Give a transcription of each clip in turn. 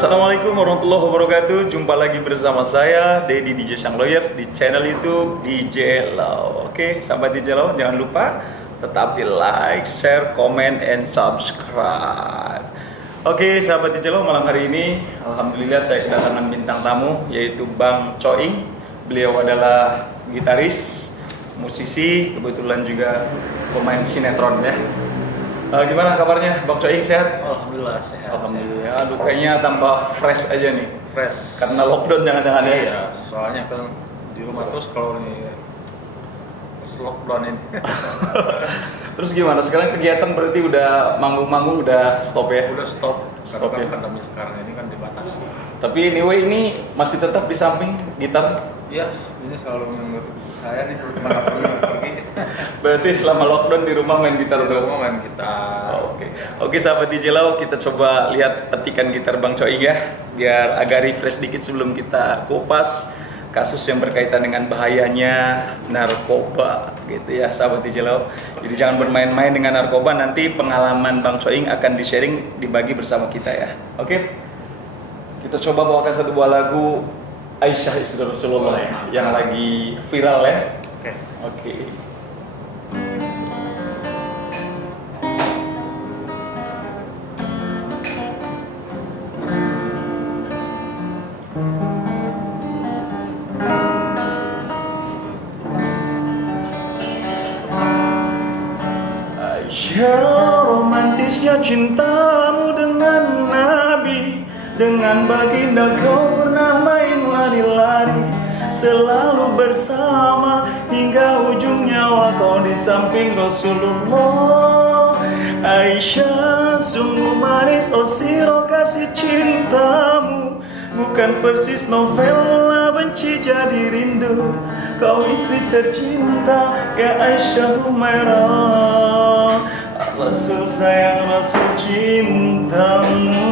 Assalamualaikum warahmatullahi wabarakatuh. Jumpa lagi bersama saya Dedi DJ Shang Lawyers di channel YouTube DJ Lau. Oke, sahabat DJ Lau, jangan lupa tetap di like, share, comment, and subscribe. Oke, sahabat DJ Lau, malam hari ini alhamdulillah saya kedatangan bintang tamu yaitu Bang Choing. Beliau adalah gitaris, musisi, kebetulan juga pemain sinetron ya. Gimana kabarnya Bang Choing, sehat? Alhamdulillah sehat. Alhamdulillah. Aduh, kayaknya tambah fresh aja nih. Fresh. Karena lockdown jangan-jangan ya. Iya, soalnya kan di rumah terus kalau nih lockdown ini. Terus gimana? Sekarang kegiatan berarti udah manggung-manggung udah stop ya? Udah stop. Stop Karena ya? kan pandemi sekarang ini kan dibatasi. Tapi anyway ini masih tetap di samping gitar. Iya, ini selalu menutup saya nih kemana pergi. Berarti selama lockdown di rumah main gitar Di terus. rumah main gitar. Oke, sahabat DJ Lau, kita coba lihat petikan gitar Bang Choing ya, biar agak refresh dikit sebelum kita kupas kasus yang berkaitan dengan bahayanya narkoba gitu ya, sahabat DJ Lau. Jadi jangan bermain-main dengan narkoba, nanti pengalaman Bang Choing akan di-sharing, dibagi bersama kita ya. Oke. Kita coba bawakan satu buah lagu Aisyah Istri Rasulullah ya, yang lagi viral ya. Oke. Aisyah, romantisnya cintamu dengan Nabi, dengan baginda kau pernah main lari-lari, selalu bersama hingga ujung nyawa kau di samping Rasulullah. Aisyah, sungguh manis oh siro kasih cintamu, bukan persis novela benci jadi rindu. Kau istri tercinta ya Aisyah Humairah, Rasul sayang Rasul cintamu.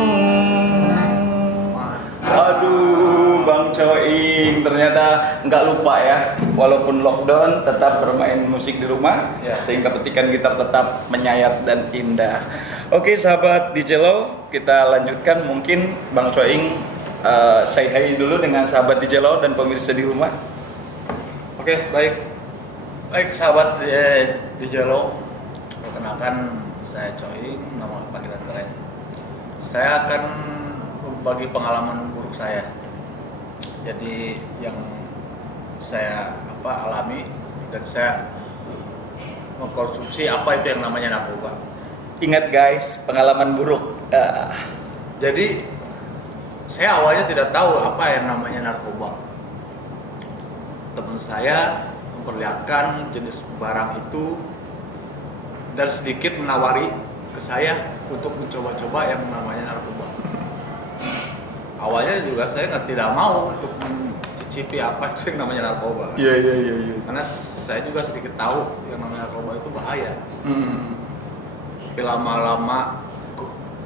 Aduh, Bang Choing ternyata nggak lupa ya, walaupun lockdown tetap bermain musik di rumah ya, sehingga petikan gitar tetap menyayat dan indah. Oke sahabat DJ Lau, kita lanjutkan. Mungkin Bang Choing say hi dulu dengan sahabat DJ Lau dan pemirsa di rumah. Oke, baik sahabat DJ Lau. Perkenalkan saya Choing, nama panggilan saya. Saya akan berbagi pengalaman buruk saya. Jadi yang saya alami dan saya mengkonsumsi apa itu yang namanya narkoba. Ingat guys, pengalaman buruk. Jadi saya awalnya tidak tahu apa yang namanya narkoba. Teman saya memperlihatkan jenis barang itu dan sedikit menawari ke saya untuk mencoba-coba yang namanya narkoba. Awalnya juga saya tidak mau untuk mencicipi apa itu yang namanya narkoba. Iya. Karena saya juga sedikit tahu yang namanya narkoba itu bahaya. Tapi lama-lama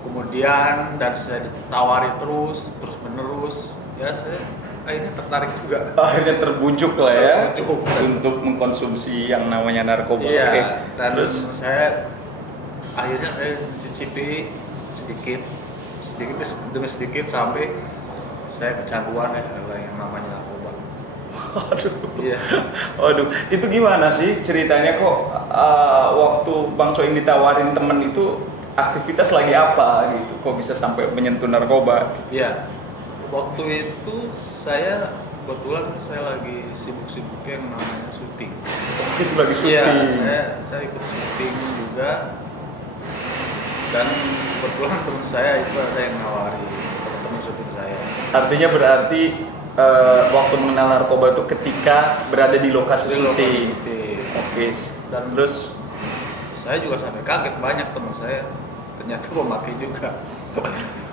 kemudian dan saya ditawari terus menerus, ya saya akhirnya tertarik juga. Akhirnya terbujuk lah ya, Terbujuk. untuk mengkonsumsi yang namanya narkoba. Iya. Oke. Dan Terus saya akhirnya mencicipi sedikit demi sedikit sampai saya kecanduan ya yang namanya narkoba. aduh. Iya. Waduh, itu gimana sih ceritanya kok waktu Bang Choing ditawarin temen itu aktivitas lagi apa gitu? Kok bisa sampai menyentuh narkoba? Iya. Waktu itu saya kebetulan saya lagi sibuk-sibuknya yang namanya syuting. Itu lagi Iya, syuting. saya ikut syuting juga. Dan kebetulan teman saya itu ada yang nawari teman syuting saya. Artinya berarti waktu mengenal narkoba itu ketika berada di lokasi syuting. Oke. Dan Terus saya juga sampai kaget, banyak teman saya ternyata memakai juga.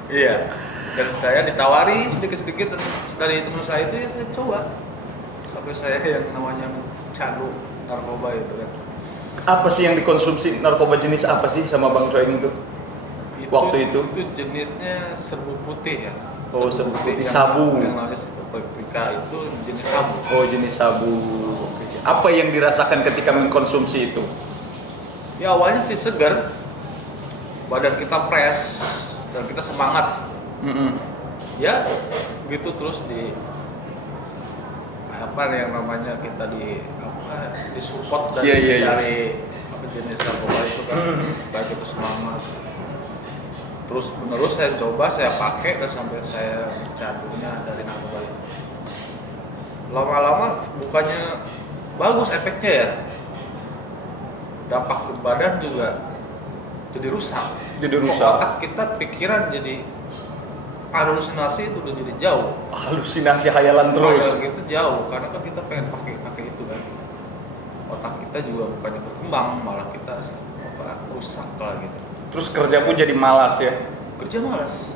Iya. Dan saya ditawari sedikit-sedikit dari teman saya itu, ya saya coba. Sampai saya yang namanya candu narkoba itu kan. apa sih yang dikonsumsi, narkoba jenis apa sih sama Bang Choing itu? Waktu itu? Itu jenisnya serbu putih ya. Oh, serbu putih, yang- sabu. Yang namanya serbupika itu jenis sabu. Oh, jenis sabu. Apa yang dirasakan ketika mengkonsumsi itu? Ya awalnya sih segar, badan kita fresh dan kita semangat. ya gitu terus di apa yang namanya kita di support dan dari apa jenis narkoba itu kan baik itu semangat. Terus menerus saya coba, saya pakai dan sampai saya candunya dari narkoba itu. Lama-lama bukannya bagus efeknya ya, dampak ke badan juga jadi rusak. Otak kita pikiran jadi halusinasi itu udah jadi jauh. Halusinasi hayalan terus. Gitu jauh karena kan kita pengen pakai itu kan. Otak kita juga bukannya berkembang, malah kita rusak lah gitu. Terus kerja pun jadi malas ya. Kerja malas.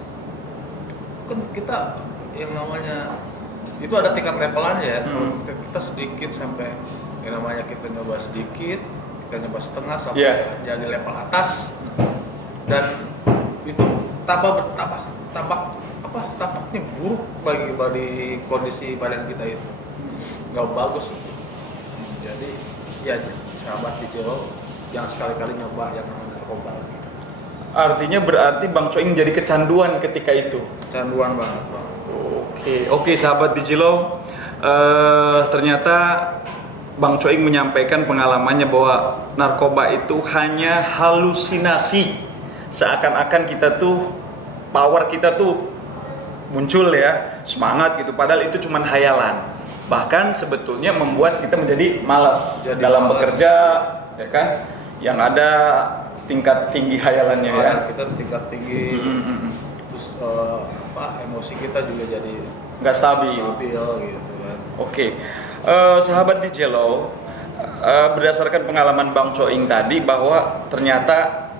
Kan kita yang namanya itu ada tingkat levelannya ya. Kita sedikit sampai yang namanya kita nyoba sedikit, kita nyoba setengah sampai jadi level atas. Dan itu tampaknya buruk bagi kondisi badan kita itu. Nggak bagus. Jadi ya sahabat Dijelo yang sekali-kali nyoba yang namanya narkoba. Artinya berarti Bang Coing jadi kecanduan ketika itu. Kecanduan banget, Bang. Oke, sahabat Dijelo, ternyata Bang Coing menyampaikan pengalamannya bahwa narkoba itu hanya halusinasi. Seakan-akan kita tuh power kita tuh muncul ya, semangat gitu. Padahal itu cuma hayalan. Bahkan sebetulnya membuat kita menjadi malas dalam bekerja, ya kan? Yang ada tingkat tinggi hayalannya ya. Kita tingkat tinggi. Terus emosi kita juga jadi nggak stabil gitu kan. Oke. Sahabat Dijelo, berdasarkan pengalaman Bang Coing tadi bahwa ternyata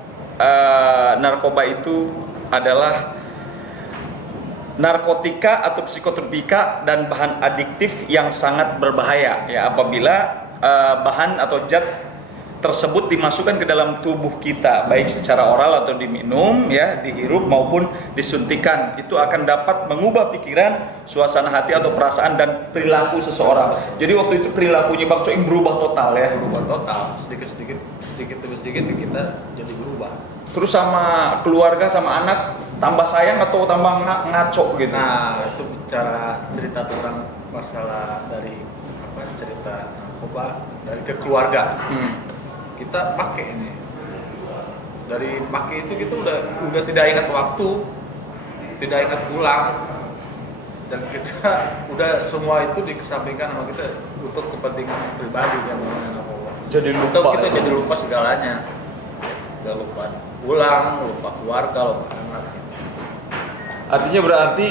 narkoba itu adalah narkotika atau psikotropika dan bahan adiktif yang sangat berbahaya ya apabila bahan atau zat tersebut dimasukkan ke dalam tubuh kita baik secara oral atau diminum ya, dihirup maupun disuntikan. Itu akan dapat mengubah pikiran, suasana hati atau perasaan dan perilaku seseorang. Jadi waktu itu perilakunya Bang Coing berubah total ya. Berubah total, sedikit demi sedikit kita jadi berubah. Terus sama keluarga sama anak tambah sayang atau tambah ngaco gitu. Nah, itu bicara cerita tentang masalah dari cerita narkoba dari ke keluarga. Kita pakai ini. Dari pakai itu kita udah tidak ingat waktu, tidak ingat pulang. Dan kita udah semua itu dikesampingkan sama kita untuk kepentingan pribadi yang namanya narkoba. Jadi lupa. Kita jadi lupa segalanya. Udah lupa pulang, lupa keluarga, lupa anak. Artinya berarti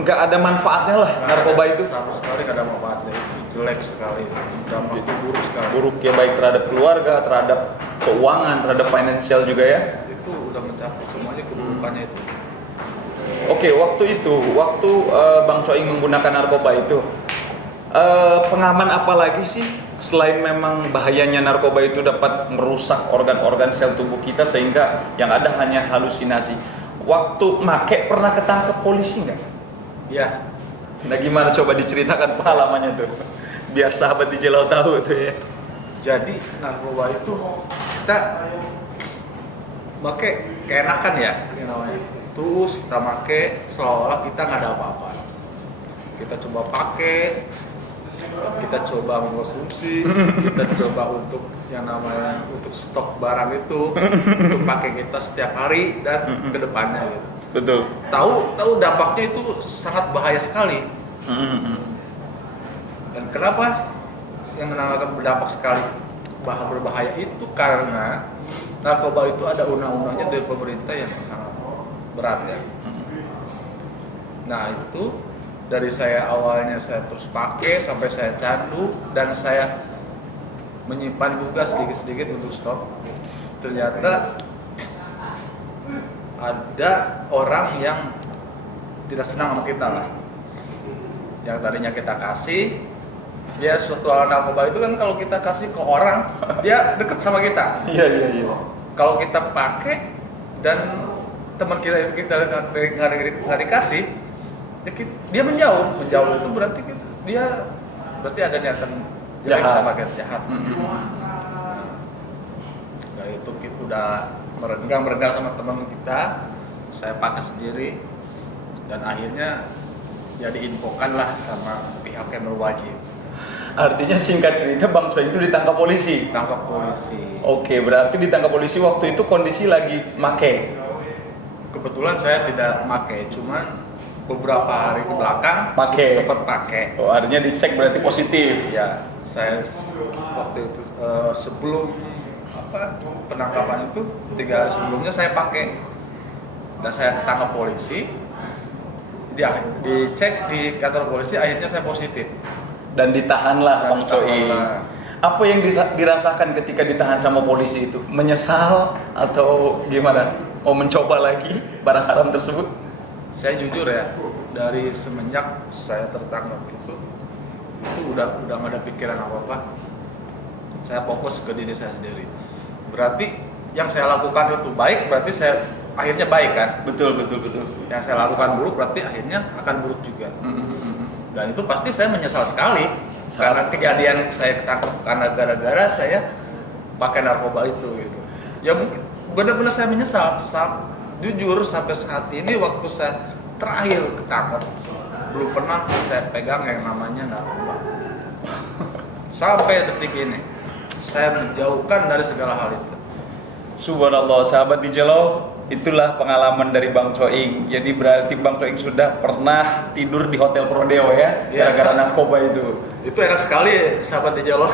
nggak ada manfaatnya lah narkoba itu. Sama sekali nggak ada manfaatnya, itu jelek sekali, dampaknya buruk sekali. Buruk ya baik terhadap keluarga, terhadap keuangan, terhadap finansial juga ya. Itu udah mencakup semuanya keburukannya itu. Oke, waktu Bang Coing menggunakan narkoba itu, pengalaman apa lagi sih selain memang bahayanya narkoba itu dapat merusak organ-organ sel tubuh kita sehingga yang ada hanya halusinasi. Waktu make pernah ketangkep polisi nggak? Ya. Nah gimana coba diceritakan pengalamannya tuh, biar sahabat Dijelo tahu tuh ya. Jadi narkoba itu kita pakai keenakan ya, namanya. Terus kita pakai seolah-olah kita nggak ada apa-apa. Kita coba pakai, kita coba mengkonsumsi, kita coba untuk yang namanya untuk stok barang itu untuk pakai kita setiap hari dan kedepannya gitu. Betul. Tahu dampaknya itu sangat bahaya sekali. Dan kenapa yang namanya berdampak sekali berbahaya itu karena narkoba itu ada undang-undangnya dari pemerintah yang sangat berat ya. Nah itu dari saya awalnya saya terus pakai sampai saya candu dan saya menyimpan juga sedikit-sedikit untuk stok. Ternyata ada orang yang tidak senang sama kita lah. Yang tadinya kita kasih, dia suatu hal narkoba itu kan kalau kita kasih ke orang, dia deket sama kita. Iya. Kalau kita pakai dan teman kita nggak dikasih, dia menjauh itu berarti dia ada niatan jelek sama kita, jahat. Nah itu kita udah merenggang sama teman kita, saya pakai sendiri dan akhirnya ya diinfokan lah sama pihak yang berwajib. Artinya singkat cerita Bang Coing itu ditangkap polisi. Tangkap polisi. Oke, berarti ditangkap polisi waktu itu kondisi lagi make. Kebetulan saya tidak pakai, cuman beberapa hari ke belakang Pakai. sempat pakai. Oh, artinya dicek berarti positif. Ya, saya waktu itu sebelum penangkapan itu 3 hari sebelumnya saya pakai dan saya ketangkap polisi. Dicek di kantor polisi, akhirnya saya positif. Dan ditahanlah Bang Coing. Ditahanlah. Apa yang dirasakan ketika ditahan sama polisi itu? Menyesal atau gimana? Mau mencoba lagi barang haram tersebut? Saya jujur ya, dari semenjak saya tertangkap itu udah nggak ada pikiran apa-apa. Saya fokus ke diri saya sendiri. Berarti yang saya lakukan itu baik, berarti saya akhirnya baik kan? Betul. Yang saya lakukan buruk, berarti akhirnya akan buruk juga. Dan itu pasti saya menyesal sekali karena kejadian saya ketangkep karena gara-gara saya pakai narkoba itu gitu. Ya benar-benar saya menyesal. Jujur sampai saat ini waktu saya terakhir ketangkep belum pernah saya pegang yang namanya narkoba. Sampai detik ini saya menjauhkan dari segala hal itu. Subhanallah, sahabat Dijelo, itulah pengalaman dari Bang Coing. Jadi berarti Bang Coing sudah pernah tidur di hotel Prodeo ya, gara-gara narkoba itu. Itu enak sekali sahabat di Jawa.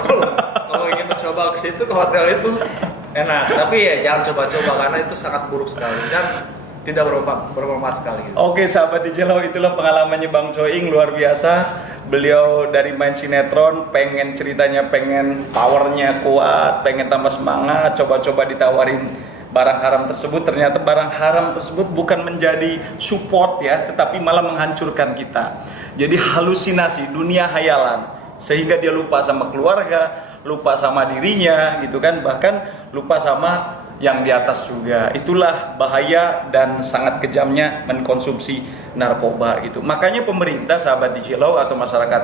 Kalau ingin mencoba ke situ, ke hotel itu enak. Tapi ya jangan coba-coba karena itu sangat buruk sekali dan tidak bermanfaat sekali. Oke sahabat Dijelo, itulah pengalamannya Bang Coing, luar biasa. Beliau dari main sinetron, pengen ceritanya, pengen powernya kuat, pengen tambah semangat, coba-coba ditawarin barang haram tersebut. Ternyata barang haram tersebut bukan menjadi support ya, tetapi malah menghancurkan kita. Jadi halusinasi, dunia hayalan, sehingga dia lupa sama keluarga, lupa sama dirinya gitu kan, bahkan lupa sama yang di atas juga. Itulah bahaya dan sangat kejamnya mengkonsumsi narkoba gitu. Makanya pemerintah, sahabat Dijelo atau masyarakat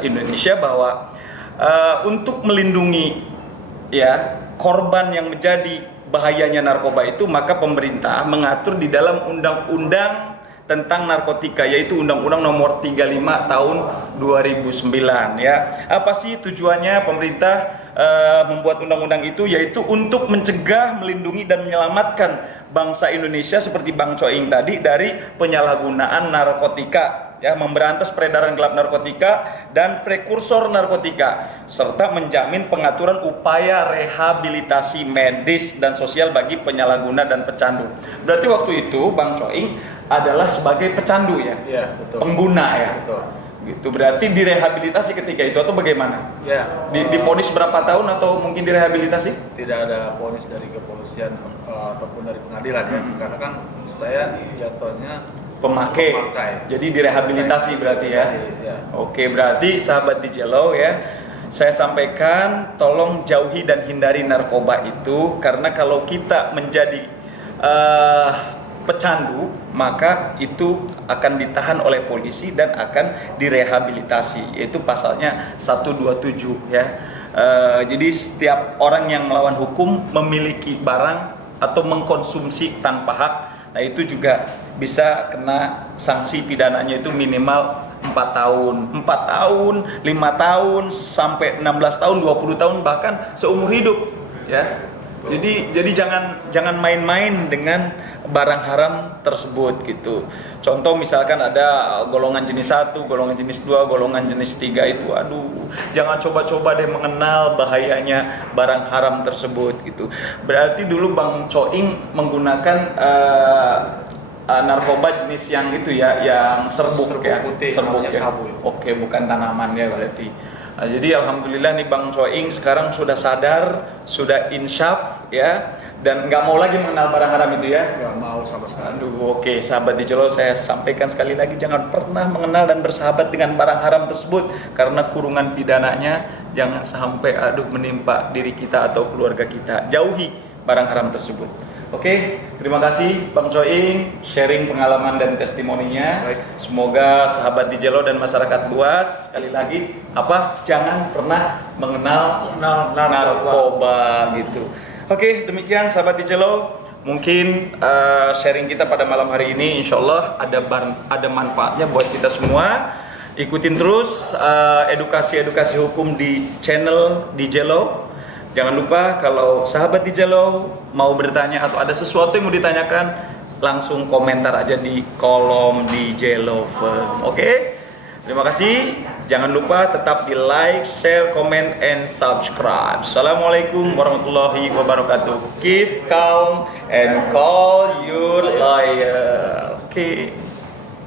Indonesia, bahwa untuk melindungi ya korban yang menjadi bahayanya narkoba itu, maka pemerintah mengatur di dalam undang-undang tentang narkotika, yaitu Undang-Undang Nomor 35 Tahun 2009 ya. Apa sih tujuannya pemerintah membuat undang-undang itu? Yaitu untuk mencegah, melindungi dan menyelamatkan bangsa Indonesia seperti Bang Coing tadi dari penyalahgunaan narkotika ya, memberantas peredaran gelap narkotika dan prekursor narkotika, serta menjamin pengaturan upaya rehabilitasi medis dan sosial bagi penyalahguna dan pecandu. Berarti waktu itu Bang Coing adalah sebagai pecandu ya, betul. Pengguna ya, betul. Gitu. Berarti direhabilitasi ketika itu atau bagaimana? Ya. Divonis berapa tahun atau mungkin direhabilitasi? Tidak ada vonis dari kepolisian ataupun dari pengadilan ya, karena kan saya jatuhnya Pemakai. Jadi direhabilitasi berarti ya. Ya. Oke, berarti sahabat Dijelo ya, saya sampaikan tolong jauhi dan hindari narkoba itu, karena kalau kita menjadi pecandu, maka itu akan ditahan oleh polisi dan akan direhabilitasi, yaitu pasalnya 127 ya. Jadi setiap orang yang melawan hukum memiliki barang atau mengkonsumsi tanpa hak, nah itu juga bisa kena sanksi pidananya itu minimal 4 tahun, 5 tahun, sampai 16 tahun, 20 tahun, bahkan seumur hidup ya. Jadi jangan main-main dengan barang haram tersebut gitu. Contoh misalkan ada golongan jenis 1, golongan jenis 2, golongan jenis 3 itu, aduh, jangan coba-coba deh mengenal bahayanya barang haram tersebut gitu. Berarti dulu Bang Coing menggunakan narkoba jenis yang itu ya, yang serbuk ya, putih, serbuk ya. sabu. Oke, bukan tanaman ya berarti. Nah, jadi alhamdulillah nih Bang Coing sekarang sudah sadar, sudah insyaf ya, dan nggak mau lagi mengenal barang haram itu ya. Nggak mau sama sekali. Aduh, oke, sahabat Dijelo, saya sampaikan sekali lagi, jangan pernah mengenal dan bersahabat dengan barang haram tersebut, karena kurungan pidananya jangan sampai menimpa diri kita atau keluarga kita. Jauhi barang haram tersebut. Oke, terima kasih Bang Coing sharing pengalaman dan testimoninya. Baik. Semoga sahabat Dijelo dan masyarakat luas sekali lagi jangan pernah mengenal narkoba gitu. Oke, demikian sahabat Dijelo. Mungkin sharing kita pada malam hari ini insya Allah ada manfaatnya buat kita semua. Ikutin terus edukasi-edukasi hukum di channel DJ Law. Jangan lupa kalau sahabat DJ Law mau bertanya atau ada sesuatu yang mau ditanyakan, langsung komentar aja di kolom DJ Law Firm. Oke? Terima kasih. Jangan lupa tetap di like, share, comment, and subscribe. Assalamualaikum warahmatullahi wabarakatuh. Keep calm and call your lawyer. Oke.